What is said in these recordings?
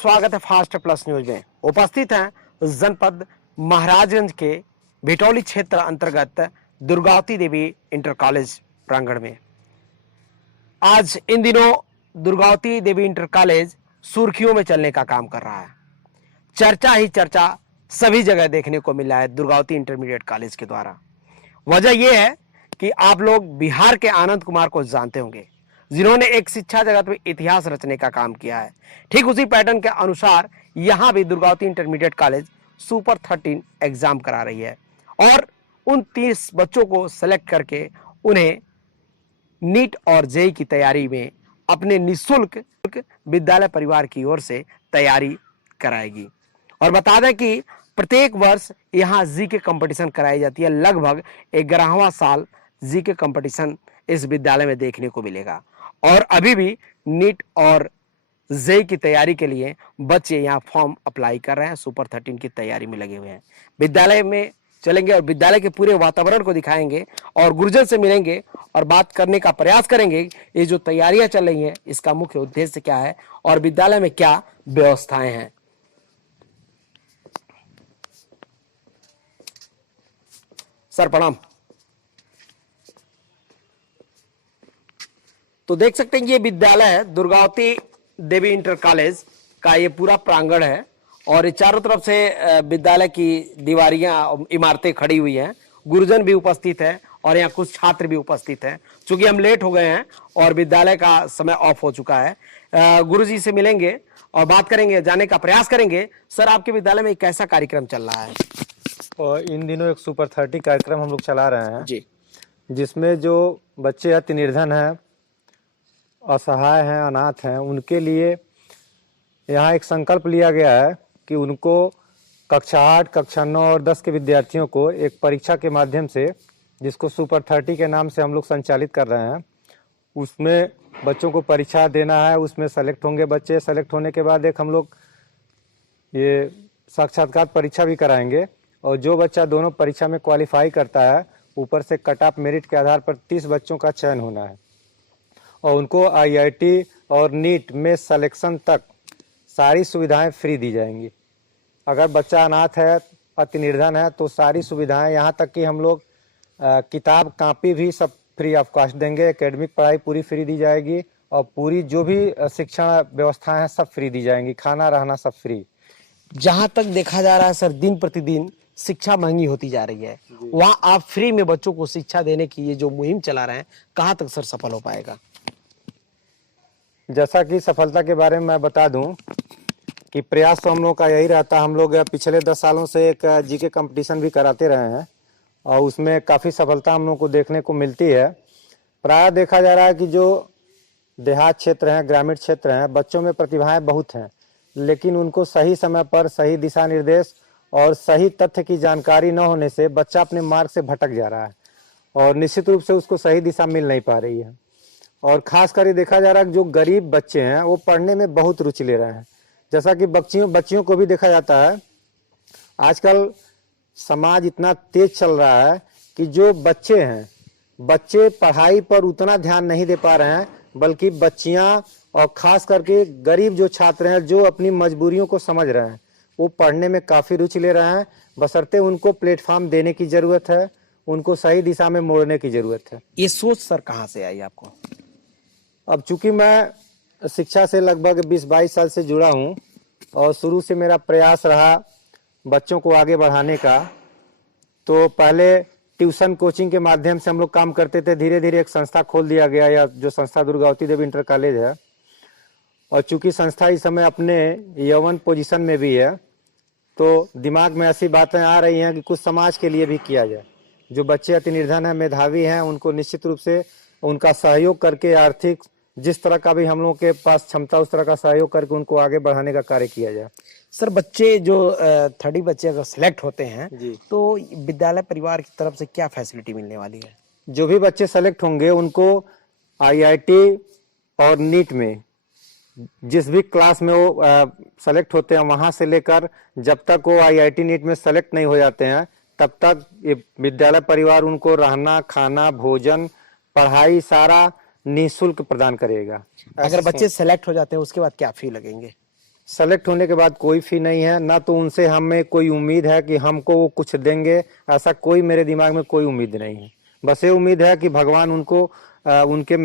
स्वागत है fast plus news में। उपस्थित हैं जनपद महाराजगंज के भिटौली क्षेत्र अंतर्गत दुर्गावती देवी इंटर कॉलेज प्रांगण में। आज इन दिनों दुर्गावती देवी इंटर कॉलेज सुर्खियों में चलने का काम कर रहा है। चर्चा ही चर्चा सभी जगह देखने को मिल रहा है दुर्गावती इंटरमीडिएट कॉलेज के द्वारा। वजह यह है कि आप लोग बिहार के आनंद कुमार को जानते होंगे, जिन्होंने एक शिक्षा जगत में इतिहास रचने का काम किया है। ठीक उसी पैटर्न के अनुसार यहां भी Durgavati intermediate college super 13 exam करा रही है और उन 30 बच्चों को सेलेक्ट करके उन्हें नीट और जेईई की तैयारी में अपने निःशुल्क विद्यालय परिवार की ओर से तैयारी कराएगी। और बता दें कि प्रत्येक वर्ष यहाँ जीके कंपटीशन कराई जाती है। लगभग 11वां साल जीके कंपटीशन इस विद्यालय में देखने को मिलेगा और अभी भी नीट और जेईई की तैयारी के लिए बच्चे यहाँ फॉर्म अप्लाई कर रहे हैं, सुपर 13 की तैयारी में लगे हुए हैं। विद्यालय में चलेंगे और विद्यालय के पूरे वातावरण को दिखाएंगे और गुरुजन से मिलेंगे और बात करने का प्रयास करेंगे। ये जो तैयारियां चल रही हैं इसका मुख्य उद्देश्य क्या है और विद्यालय में क्या व्यवस्थाएं हैं। सर प्रणाम। तो देख सकते हैं ये विद्यालय है दुर्गावती देवी इंटर कॉलेज का, ये पूरा प्रांगण है और ये चारों तरफ से विद्यालय की दीवारियां इमारतें खड़ी हुई हैं। गुरुजन भी उपस्थित है और यहाँ कुछ छात्र भी उपस्थित हैं। चूंकि हम लेट हो गए हैं और विद्यालय का समय ऑफ हो चुका है, गुरुजी से मिलेंगे और बात करेंगे, जाने का प्रयास करेंगे। सर आपके विद्यालय में एक कैसा कार्यक्रम चल रहा है? और इन दिनों एक सुपर 30 कार्यक्रम हम लोग चला रहे हैं जी, जिसमें जो बच्चे अति निर्धन हैं, असहाय हैं, अनाथ हैं, उनके लिए यहाँ एक संकल्प लिया गया है कि उनको कक्षा 8, कक्षा 9 और 10 के विद्यार्थियों को एक परीक्षा के माध्यम से, जिसको सुपर 30 के नाम से हम लोग संचालित कर रहे हैं, उसमें बच्चों को परीक्षा देना है। उसमें सेलेक्ट होंगे बच्चे। सेलेक्ट होने के बाद एक हम लोग ये साक्षात्कार परीक्षा भी कराएंगे और जो बच्चा दोनों परीक्षा में क्वालिफाई करता है, ऊपर से कट ऑफ मेरिट के आधार पर 30 बच्चों का चयन होना है और उनको आईआईटी और नीट में सिलेक्शन तक सारी सुविधाएं फ्री दी जाएंगी। अगर बच्चा अनाथ है, अति निर्धन है, तो सारी सुविधाएं, यहाँ तक कि हम लोग किताब कापी भी सब फ्री ऑफ कॉस्ट देंगे। एकेडमिक पढ़ाई पूरी फ्री दी जाएगी और पूरी जो भी शिक्षण व्यवस्थाएं हैं सब फ्री दी जाएंगी। खाना रहना सब फ्री। जहां तक देखा जा रहा है सर, दिन प्रतिदिन शिक्षा महंगी होती जा रही है, वहां आप फ्री में बच्चों को शिक्षा देने की ये जो मुहिम चला रहे हैं, कहां तक सर सफल हो पाएगा? जैसा कि सफलता के बारे में मैं बता दूं कि प्रयास तो हम लोग का यही रहता है। हम लोग पिछले 10 सालों से एक जीके कंपटीशन भी कराते रहे हैं और उसमें काफ़ी सफलता हम लोग को देखने को मिलती है। प्रायः देखा जा रहा है कि जो देहात क्षेत्र हैं, ग्रामीण क्षेत्र हैं, बच्चों में प्रतिभाएं बहुत हैं, लेकिन उनको सही समय पर सही दिशा निर्देश और सही तथ्य की जानकारी न होने से बच्चा अपने मार्ग से भटक जा रहा है और निश्चित रूप से उसको सही दिशा मिल नहीं पा रही है। और खास कर ये देखा जा रहा है कि जो गरीब बच्चे हैं वो पढ़ने में बहुत रुचि ले रहे हैं। जैसा कि बच्चियों को भी देखा जाता है, आजकल समाज इतना तेज चल रहा है कि जो बच्चे हैं, बच्चे पढ़ाई पर उतना ध्यान नहीं दे पा रहे हैं, बल्कि बच्चियां और खास करके गरीब जो छात्र हैं, जो अपनी मजबूरियों को समझ रहे हैं, वो पढ़ने में काफ़ी रुचि ले रहे हैं। बशर्ते उनको प्लेटफॉर्म देने की ज़रूरत है, उनको सही दिशा में मोड़ने की ज़रूरत है। ये सोच सर कहाँ से आई आपको? अब चूंकि मैं शिक्षा से लगभग 20-22 साल से जुड़ा हूँ और शुरू से मेरा प्रयास रहा बच्चों को आगे बढ़ाने का, तो पहले ट्यूशन कोचिंग के माध्यम से हम लोग काम करते थे। धीरे धीरे एक संस्था खोल दिया गया, या जो संस्था दुर्गावती देवी इंटर कॉलेज है। और चूंकि संस्था इस समय अपने यौवन पोजीशन में भी है, तो दिमाग में ऐसी बातें आ रही हैं कि कुछ समाज के लिए भी किया जाए। जो बच्चे अति निर्धन हैं, मेधावी हैं, उनको निश्चित रूप से उनका सहयोग करके, आर्थिक जिस तरह का भी हम लोगों के पास क्षमता, उस तरह का सहयोग करके उनको आगे बढ़ाने का कार्य किया जाए। सर बच्चे जो 30 बच्चे अगर सिलेक्ट होते हैं जी, तो विद्यालय परिवार की तरफ से क्या फैसिलिटी मिलने वाली है? जो भी बच्चे सेलेक्ट होंगे उनको आईआईटी और नीट में जिस भी क्लास में वो सेलेक्ट होते हैं, वहां से लेकर जब तक वो आईआईटी नीट में सेलेक्ट नहीं हो जाते हैं, तब तक ये विद्यालय परिवार उनको रहना, खाना, भोजन, पढ़ाई सारा निःशुल्क प्रदान करेगा। अगर बच्चे सेलेक्ट हो जाते हैं उसके बाद क्या फी लगेंगे? सेलेक्ट होने के बाद कोई फी नहीं है, ना तो उनसे हमें कोई उम्मीद है कि हमको वो कुछ देंगे, ऐसा कोई मेरे दिमाग में कोई उम्मीद नहीं है। बस ये उम्मीद है कि भगवान उनको उनके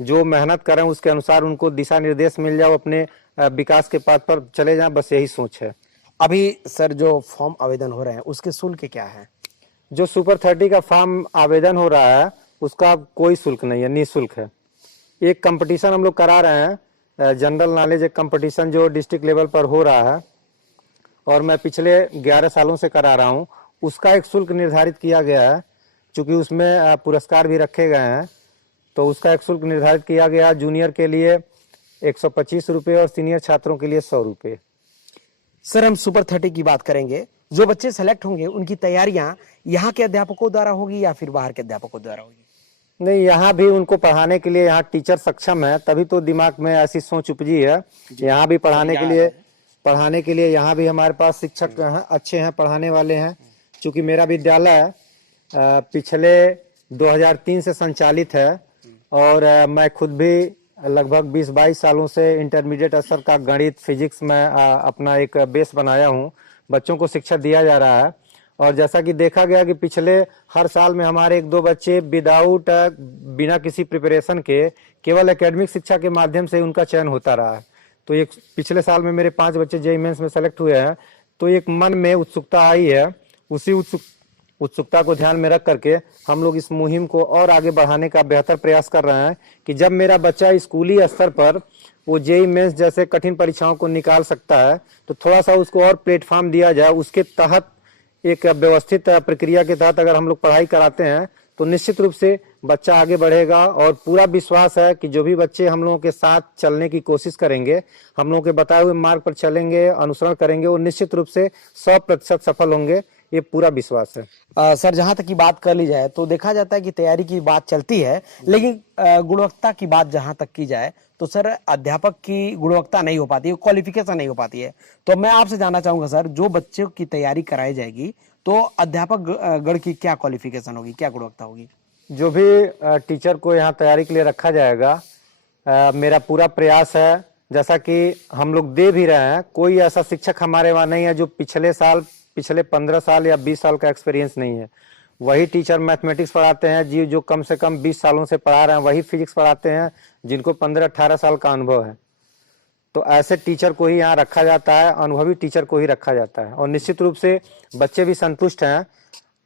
जो मेहनत करें उसके अनुसार उनको दिशा निर्देश मिल जाए, अपने विकास के पथ पर चले जाएं, बस यही सोच है। अभी सर जो फॉर्म आवेदन हो रहे हैं उसके शुल्क क्या है? जो सुपर 30 का फॉर्म आवेदन हो रहा है उसका कोई शुल्क नहीं है, निःशुल्क है। एक कंपटीशन हम लोग करा रहे हैं, जनरल नॉलेज एक कंपटीशन जो डिस्ट्रिक्ट लेवल पर हो रहा है और मैं पिछले 11 सालों से करा रहा हूँ। उसका एक शुल्क निर्धारित किया गया है, चूंकि उसमें पुरस्कार भी रखे गए हैं, तो उसका एक शुल्क निर्धारित किया गया। जूनियर के लिए 125 रुपये और सीनियर छात्रों के लिए 100 रुपये। सर हम सुपर 30 की बात करेंगे, जो बच्चे सेलेक्ट होंगे उनकी तैयारियां यहाँ के अध्यापकों द्वारा होगी या फिर बाहर के अध्यापकों द्वारा होगी? नहीं, यहाँ भी उनको पढ़ाने के लिए यहाँ टीचर सक्षम है, तभी तो दिमाग में ऐसी सोच उपजी है। यहाँ भी पढ़ाने के लिए यहाँ भी हमारे पास शिक्षक अच्छे हैं, पढ़ाने वाले हैं। चूंकि मेरा विद्यालय पिछले 2003 से संचालित है और मैं खुद भी लगभग 20-22 सालों से इंटरमीडिएट स्तर का गणित फिजिक्स में अपना एक बेस बनाया हूँ। बच्चों को शिक्षा दिया जा रहा है और जैसा कि देखा गया कि पिछले हर साल में हमारे 1-2 बच्चे बिना किसी प्रिपरेशन के केवल एकेडमिक शिक्षा के माध्यम से उनका चयन होता रहा है। तो एक पिछले साल में मेरे 5 बच्चे जेईई मेंस में सेलेक्ट हुए हैं, तो एक मन में उत्सुकता आई है। उसी उत्सुकता को ध्यान में रख करके हम लोग इस मुहिम को और आगे बढ़ाने का बेहतर प्रयास कर रहे हैं कि जब मेरा बच्चा स्कूली स्तर पर वो जेईई मेंस जैसे कठिन परीक्षाओं को निकाल सकता है, तो थोड़ा सा उसको और प्लेटफॉर्म दिया जाए। उसके तहत एक व्यवस्थित प्रक्रिया के तहत अगर हम लोग पढ़ाई कराते हैं तो निश्चित रूप से बच्चा आगे बढ़ेगा। और पूरा विश्वास है कि जो भी बच्चे हम लोगों के साथ चलने की कोशिश करेंगे, हम लोगों के बताए हुए मार्ग पर चलेंगे, अनुसरण करेंगे, वो निश्चित रूप से 100% सफल होंगे, ये पूरा विश्वास है। सर जहां तक की बात कर ली जाए तो देखा जाता है कि तैयारी की बात चलती है, लेकिन गुणवत्ता की बात जहां तक की जाए तो सर अध्यापक की गुणवत्ता नहीं हो पाती है, क्वालिफिकेशन नहीं हो पाती है। तो मैं आपसे जानना चाहूंगा सर, जो बच्चों की तैयारी कराई जाएगी तो अध्यापक गण की क्या क्वालिफिकेशन होगी, क्या गुणवत्ता होगी? जो भी टीचर को यहाँ तैयारी के लिए रखा जाएगा, मेरा पूरा प्रयास है, जैसा कि हम लोग दे भी रहे हैं, कोई ऐसा शिक्षक हमारे वहाँ नहीं है जो पिछले 15 साल या 20 साल का एक्सपीरियंस नहीं है। वही टीचर मैथमेटिक्स पढ़ाते हैं जी, जो कम से कम 20 सालों से पढ़ा रहे हैं। वही फिजिक्स पढ़ाते हैं जिनको 15-18 साल का अनुभव है। तो ऐसे टीचर को ही यहाँ रखा जाता है, अनुभवी टीचर को ही रखा जाता है। और निश्चित रूप से बच्चे भी संतुष्ट हैं।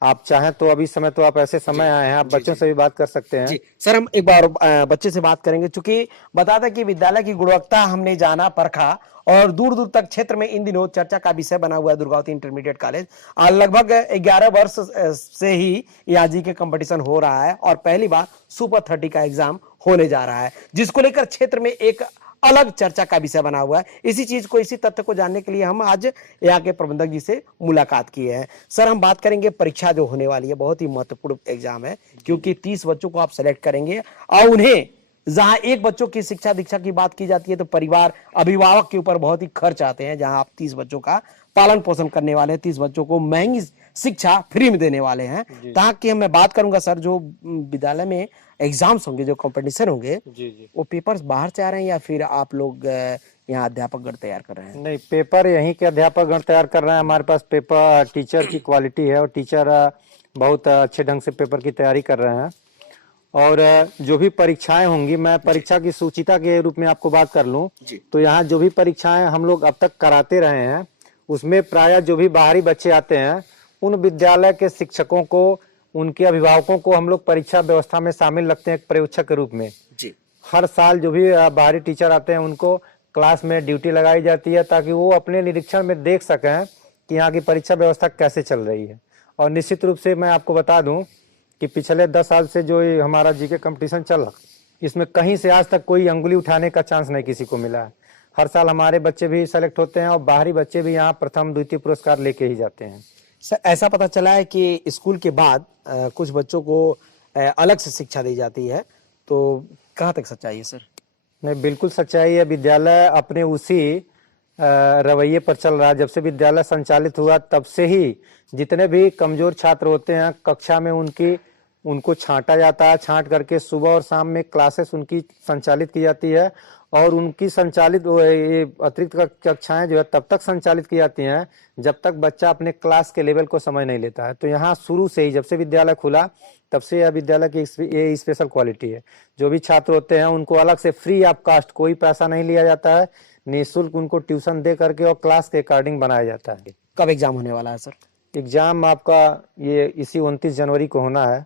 आप चाहें तो अभी समय तो आप ऐसे समय आए हैं, आप बच्चों से भी बात कर सकते हैं। जी सर, हम एक बार बच्चे से बात करेंगे, चूंकि बता दें कि विद्यालय की गुणवत्ता हमने जाना परखा और दूर दूर तक क्षेत्र में इन दिनों चर्चा का विषय बना हुआ है दुर्गावती इंटरमीडिएट कॉलेज। लगभग 11 वर्ष से ही यहाँ जी के कंपटीशन हो रहा है और पहली बार सुपर 30 का एग्जाम होने जा रहा है, जिसको लेकर क्षेत्र में एक अलग चर्चा का विषय बना हुआ है। इसी तथ्य को जानने के लिए हम आज यहाँ के प्रबंधक जी से मुलाकात किए हैं। सर हम बात करेंगे परीक्षा जो होने वाली है, बहुत ही महत्वपूर्ण एग्जाम है, क्योंकि 30 बच्चों को आप सेलेक्ट करेंगे और उन्हें जहां एक बच्चों की शिक्षा दीक्षा की बात की जाती है तो परिवार अभिभावक के ऊपर बहुत ही खर्च आते हैं, जहां आप 30 बच्चों का पालन पोषण करने वाले हैं, 30 बच्चों को महंगी शिक्षा फ्री में देने वाले हैं। ताकि मैं बात करूंगा सर, जो विद्यालय में एग्जाम्स होंगे, जो कंपटीशन होंगे, वो पेपर्स बाहर से आ रहे हैं या फिर आप लोग यहाँ अध्यापक गण तैयार कर रहे हैं? नहीं, पेपर यहीं के अध्यापक गण तैयार कर रहे हैं। हमारे पास पेपर टीचर की क्वालिटी है और टीचर बहुत अच्छे ढंग से पेपर की तैयारी कर रहे हैं। और जो भी परीक्षाएं होंगी, मैं परीक्षा की सूचिता के रूप में आपको बात कर लूं तो यहाँ जो भी परीक्षाएं हम लोग अब तक कराते रहे हैं, उसमें प्रायः जो भी बाहरी बच्चे आते हैं, उन विद्यालय के शिक्षकों को, उनके अभिभावकों को हम लोग परीक्षा व्यवस्था में शामिल रखते हैं एक पर्यवेक्षक के रूप में। हर साल जो भी बाहरी टीचर आते हैं उनको क्लास में ड्यूटी लगाई जाती है, ताकि वो अपने निरीक्षण में देख सकें कि यहाँ की परीक्षा व्यवस्था कैसे चल रही है। और निश्चित रूप से मैं आपको बता दूं कि पिछले 10 साल से जो हमारा जीके कंपटीशन चल रहा, इसमें कहीं से आज तक कोई अंगुली उठाने का चांस नहीं किसी को मिला है। हर साल हमारे बच्चे भी सेलेक्ट होते हैं और बाहरी बच्चे भी यहाँ प्रथम द्वितीय पुरस्कार लेके ही जाते हैं। सर ऐसा पता चला है कि स्कूल के बाद कुछ बच्चों को अलग से शिक्षा दी जाती है, तो कहाँ तक सच्चाई है सर? नहीं, बिल्कुल सच्चाई है। विद्यालय अपने उसी रवैये पर चल रहा है। जब से विद्यालय संचालित हुआ तब से ही जितने भी कमजोर छात्र होते हैं, कक्षा में उनकी उनको छांटा जाता है। छांट करके सुबह और शाम में क्लासेस उनकी संचालित की जाती है और उनकी संचालित ये अतिरिक्त कक्षाएं जो है तब तक संचालित की जाती हैं जब तक बच्चा अपने क्लास के लेवल को समझ नहीं लेता है। तो यहाँ शुरू से ही जब से विद्यालय खुला तब से यह विद्यालय की ये स्पेशल क्वालिटी है। जो भी छात्र होते हैं उनको अलग से फ्री ऑफ कास्ट, कोई पैसा नहीं लिया जाता है, निःशुल्क उनको ट्यूशन दे करके और क्लास के अकॉर्डिंग बनाया जाता है। कब एग्जाम होने वाला है सर? एग्जाम आपका ये इसी 29 जनवरी को होना है।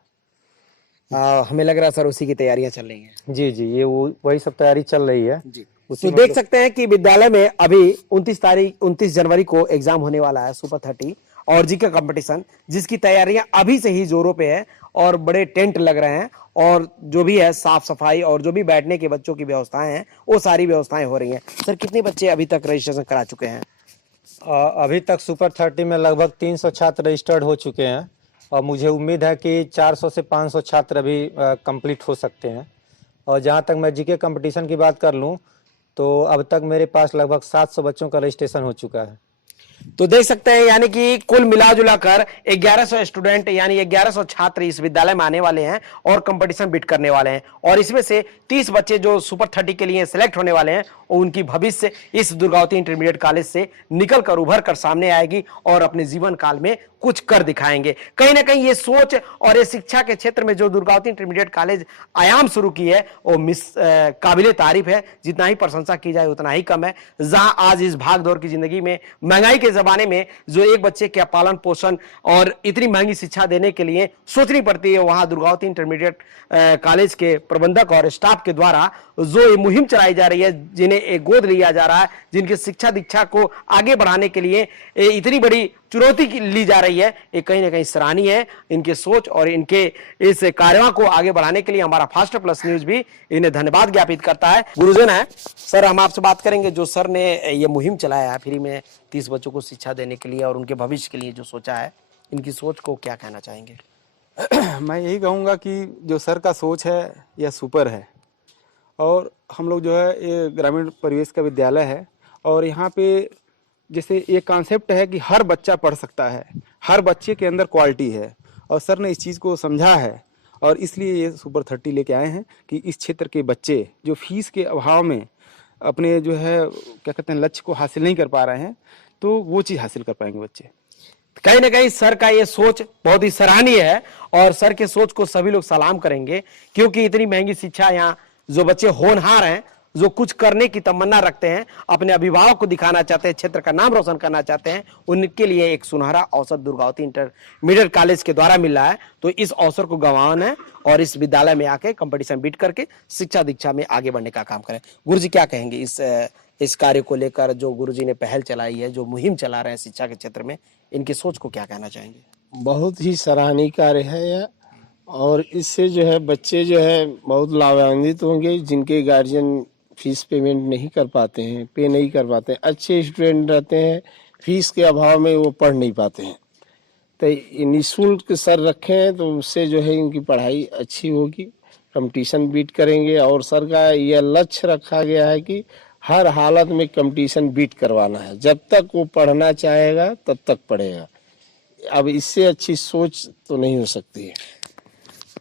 हमें लग रहा है सर उसी की तैयारियां चल रही हैं। जी जी, ये वही सब तैयारी चल रही है जी। उसी तो देख सकते हैं कि विद्यालय में अभी 29 जनवरी को एग्जाम होने वाला है, सुपर 30 और जीके कंपटीशन, जिसकी तैयारियां अभी से ही जोरों पे है और बड़े टेंट लग रहे हैं और जो भी है साफ सफाई और जो भी बैठने के बच्चों की व्यवस्थाएं हैं वो सारी व्यवस्थाएं हो रही हैं। सर कितने बच्चे अभी तक रजिस्ट्रेशन करा चुके हैं? अभी तक सुपर 30 में लगभग 300 छात्र रजिस्टर्ड हो चुके हैं और मुझे उम्मीद है कि 400 से 500 छात्र अभी कंप्लीट हो सकते हैं। और जहां तक मैं जीके कंपटीशन की बात कर लूं तो अब तक मेरे पास लगभग 700 बच्चों का रजिस्ट्रेशन हो चुका है। तो देख सकते हैं यानी कि कुल मिला जुला कर 1100 स्टूडेंट यानी 1100 छात्र इस विद्यालय में आने वाले हैं और कंपटीशन बीट करने वाले हैं और इसमें से 30 बच्चे जो सुपर 30 के लिए सिलेक्ट होने वाले हैं और उनकी भविष्य इस दुर्गावती इंटरमीडिएट कॉलेज से निकल कर उभर कर सामने आएगी और अपने जीवन काल में कुछ कर दिखाएंगे। कहीं ना कहीं ये सोच और ये शिक्षा के क्षेत्र में जो दुर्गावती इंटरमीडिएट कॉलेज आयाम शुरू की है वो काबिले तारीफ है। जितना ही प्रशंसा की जाए उतना ही कम है। जहां आज इस भाग दौड़ की जिंदगी में महंगाई के जमाने में जो एक बच्चे के पालन पोषण और इतनी महंगी शिक्षा देने के लिए सोचनी पड़ती है, वहां दुर्गावती इंटरमीडिएट कॉलेज के प्रबंधक और स्टाफ के द्वारा जो ये मुहिम चलाई जा रही है, जिन्हें एक गोद लिया जा रहा है, जिनकी शिक्षा दीक्षा को आगे बढ़ाने के लिए इतनी बड़ी चुनौती ली जा रही है, ये कहीं ना कहीं सराहनीय है। इनके सोच और इनके इस कार्यक्रम को आगे बढ़ाने के लिए हमारा फास्ट प्लस न्यूज भी इन्हें धन्यवाद ज्ञापित करता है। गुरुजन है सर, हम आपसे बात करेंगे जो सर ने ये मुहिम चलाया है फ्री में 30 बच्चों को शिक्षा देने के लिए और उनके भविष्य के लिए जो सोचा है, इनकी सोच को क्या कहना चाहेंगे? मैं यही कहूँगा कि जो सर का सोच है यह सुपर है और हम लोग जो है ये ग्रामीण परिवेश का विद्यालय है और यहाँ पे जैसे ये कॉन्सेप्ट है कि हर बच्चा पढ़ सकता है, हर बच्चे के अंदर क्वालिटी है और सर ने इस चीज़ को समझा है और इसलिए ये सुपर 30 लेके आए हैं कि इस क्षेत्र के बच्चे जो फीस के अभाव में अपने जो है क्या कहते हैं लक्ष्य को हासिल नहीं कर पा रहे हैं तो वो चीज़ हासिल कर पाएंगे बच्चे। कहीं ना कहीं सर का ये सोच बहुत ही सराहनीय है और सर के सोच को सभी लोग सलाम करेंगे क्योंकि इतनी महंगी शिक्षा यहाँ जो बच्चे होनहार हैं, जो कुछ करने की तमन्ना रखते हैं, अपने अभिभावक को दिखाना चाहते हैं, क्षेत्र का नाम रोशन करना चाहते हैं, उनके लिए एक सुनहरा अवसर दुर्गावती इंटरमीडिएट कॉलेज के द्वारा मिल रहा है। तो इस अवसर को गंवाना है और इस विद्यालय में आके कंपटीशन बीट करके शिक्षा दीक्षा में आगे बढ़ने का काम करें। गुरुजी क्या कहेंगे इस कार्य को लेकर, जो गुरुजी ने पहल चलाई है, जो मुहिम चला रहे हैं शिक्षा के क्षेत्र में, इनकी सोच को क्या कहना चाहेंगे? बहुत ही सराहनीय कार्य है यह और इससे जो है बच्चे जो है बहुत लाभान्वित होंगे। जिनके गार्जियन फीस पेमेंट नहीं कर पाते हैं, पे नहीं कर पाते हैं, अच्छे स्टूडेंट रहते हैं, फीस के अभाव में वो पढ़ नहीं पाते हैं, तो निःशुल्क सर रखे हैं तो उससे जो है इनकी पढ़ाई अच्छी होगी, कंपटीशन बीट करेंगे। और सर का यह लक्ष्य रखा गया है कि हर हालत में कंपटीशन बीट करवाना है। जब तक वो पढ़ना चाहेगा तब तक पढ़ेगा। अब इससे अच्छी सोच तो नहीं हो सकती है।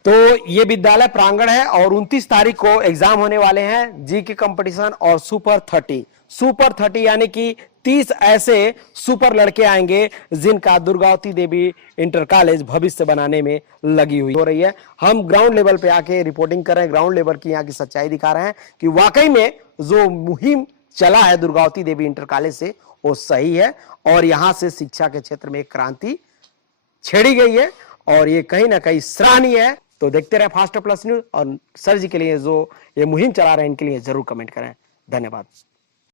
तो ये विद्यालय प्रांगण है और 29 तारीख को एग्जाम होने वाले हैं जीके कंपटीशन और सुपर 30 यानी कि 30 ऐसे सुपर लड़के आएंगे जिनका दुर्गावती देवी इंटर कॉलेज भविष्य बनाने में लगी हुई हो रही है। हम ग्राउंड लेवल पे आके रिपोर्टिंग कर रहे हैं, ग्राउंड लेवल की यहाँ की सच्चाई दिखा रहे हैं कि वाकई में जो मुहिम चला है दुर्गावती देवी इंटर कॉलेज से वो सही है और यहाँ से शिक्षा के क्षेत्र में एक क्रांति छेड़ी गई है और ये कहीं ना कहीं सराहनीय है। तो देखते रहे फास्ट प्लस न्यूज और सर जी के लिए जो ये मुहिम चला रहे हैं इनके लिए जरूर कमेंट करें। धन्यवाद।